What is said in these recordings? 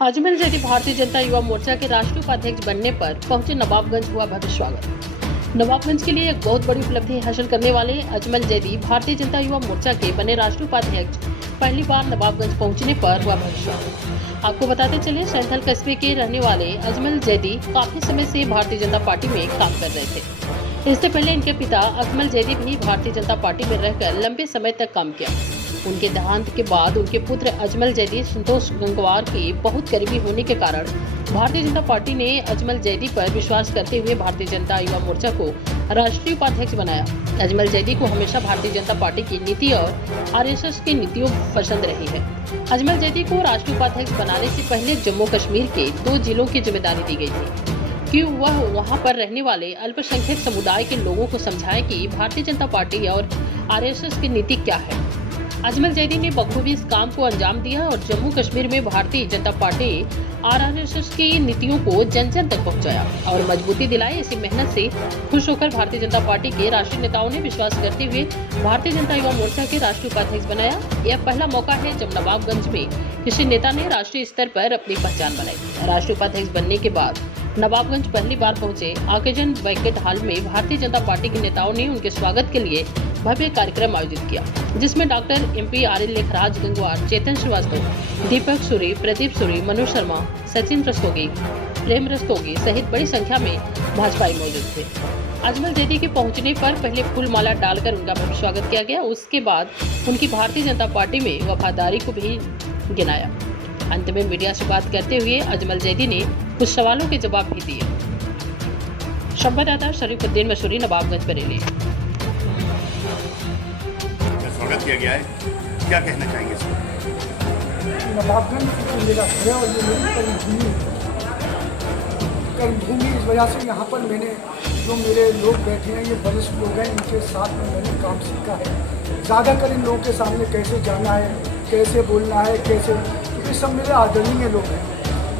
अजमल जैदी भारतीय जनता युवा मोर्चा के राष्ट्रीय उपाध्यक्ष बनने पर पहुंचे नवाबगंज, हुआ भव्य स्वागत। नवाबगंज के लिए एक बहुत बड़ी उपलब्धि हासिल करने वाले अजमल जैदी भारतीय जनता युवा मोर्चा के बने राष्ट्रीय उपाध्यक्ष पहली बार नवाबगंज पहुंचने पर हुआ भव्य स्वागत। आपको बताते चले, सैंथल कस्बे के रहने वाले अजमल जैदी काफी समय से भारतीय जनता पार्टी में काम कर रहे थे। इससे पहले इनके पिता अकमल जैदी भी भारतीय जनता पार्टी में रहकर लंबे समय तक काम किया। उनके देहांत के बाद उनके पुत्र अजमल जैदी संतोष गंगवार की बहुत करीबी होने के कारण भारतीय जनता पार्टी ने अजमल जैदी पर विश्वास करते हुए भारतीय जनता युवा मोर्चा को राष्ट्रीय उपाध्यक्ष बनाया। अजमल जैदी को हमेशा भारतीय जनता पार्टी की नीति और आरएसएस की नीतियों पसंद रही है। अजमल जैदी को राष्ट्रीय उपाध्यक्ष बनाने से पहले जम्मू कश्मीर के 2 जिलों की जिम्मेदारी दी गई थी कि वह वहां पर रहने वाले अल्पसंख्यक समुदाय के लोगों को समझाए कि भारतीय जनता पार्टी और आरएसएस की नीति क्या है। अजमल जैदी ने बखूबी इस काम को अंजाम दिया और जम्मू कश्मीर में भारतीय जनता पार्टी और आरएसएस की नीतियों को जन जन तक पहुंचाया और मजबूती दिलाई। इसी मेहनत से खुश होकर भारतीय जनता पार्टी के राष्ट्रीय नेताओं ने विश्वास करते हुए भारतीय जनता युवा मोर्चा के राष्ट्रीय उपाध्यक्ष बनाया। यह पहला मौका है जब नवाबगंज में किसी नेता ने राष्ट्रीय स्तर पर अपनी पहचान बनाई। राष्ट्रीय उपाध्यक्ष बनने के बाद नवाबगंज पहली बार पहुंचे आकेजन बैंक्वेट हॉल में भारतीय जनता पार्टी के नेताओं ने उनके स्वागत के लिए भव्य कार्यक्रम आयोजित किया, जिसमें doctor MP RL Lekhraj Gangwar, Chetan Srivastava, Deepak Suri, Pradeep Suri, Manu Sharma, Sachin Rastogi, Prem Rastogi सहित बड़ी संख्या में भाजपाई मौजूद थे। अजमल जैदी के पहुंचने पर पहले फूल माला डालकर उनका भव्य स्वागत किया गया। उसके बाद उनकी भारतीय जनता पार्टी में वफादारी को भी गिनाया। अंत में मीडिया से बात करते हुए अजमल जैदी ने कुछ सवालों के जवाब भी दिए। संवाददाता शरीफुद्दीन मसूरी, नवाबगंज, बरेली। स्वागत किया गया है, क्या कहना चाहेंगे सर? नवाबगंज मेरा घर है और ये मेरी कर्मभूमि इस वजह से यहाँ पर मैंने जो मेरे लोग बैठे हैं, ये वरिष्ठ लोग हैं, इनके साथ में मैंने काम सीखा है। ज़्यादातर इन लोगों के सामने कैसे जाना है, कैसे बोलना है, कैसे, क्योंकि सब मेरे आदरणीय लोग हैं।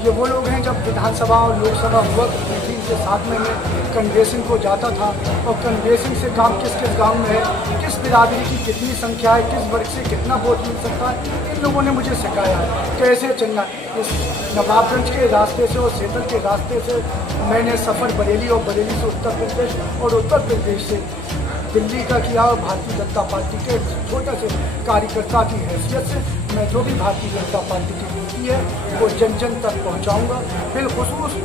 ये वो लोग हैं, जब विधानसभा और लोकसभा हुआ करती थी, इनके साथ में मैं कन्वेंसिंग को जाता था और कन्वेंसिंग से काम किस किस गांव में है, किस बिरादरी की कितनी संख्या है, किस वर्ग से कितना वोट मिल सकता है, इन लोगों ने मुझे सिखाया है कैसे चलना। इस नवाबगंज के रास्ते से और सेंथल के रास्ते से मैंने सफ़र बरेली और बरेली से उत्तर प्रदेश और उत्तर प्रदेश से दिल्ली का किया और भारतीय जनता पार्टी के छोटे से कार्यकर्ता की हैसियत से मैं जो भी भारतीय जनता पार्टी की नीति है वो जन जन तक पहुंचाऊंगा। बिलखुसूस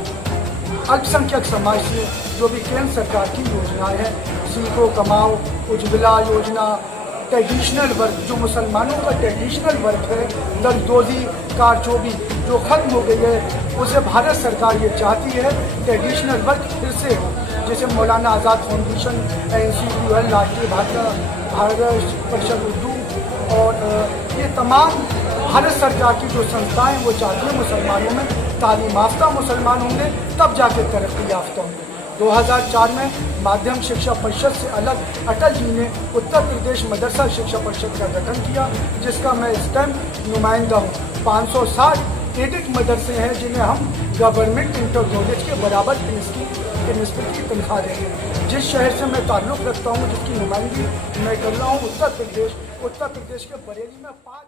अल्पसंख्यक समाज से जो भी केंद्र सरकार की योजनाएं हैं, सीखो कमाओ, उज्ज्वला योजना, ट्रेडिशनल वर्ग जो मुसलमानों का ट्रेडिशनल वर्ग है, दरदोजी कारचोबी जो खत्म हो गई है, उसे भारत सरकार ये चाहती है ट्रेडिशनल वर्ग फिर से हो। जैसे मौलाना आज़ाद फाउंडेशन, NCQL, राष्ट्रीय भारत परिषद उर्दू और ये तमाम भारत सरकार की जो संस्थाएं वो चाहती हैं मुसलमानों में तालीम याफ्ता मुसलमान होंगे तब जाके तरक्की याफ्ता होंगे। 2004 में माध्यम शिक्षा परिषद से अलग अटल जी ने उत्तर प्रदेश मदरसा शिक्षा परिषद का गठन किया, जिसका मैं इस टाइम नुमाइंदा हूँ। 560 एडिट मदरसे हैं जिन्हें हम गवर्नमेंट इंटर कॉलेज के बराबर प्रिंसिपल की तनख्वाह देंगे। जिस शहर से मैं ताल्लुक़ रखता हूँ, जिसकी नुमाइंदगी मैं कर रहा हूँ, उत्तर प्रदेश के बरेली में 5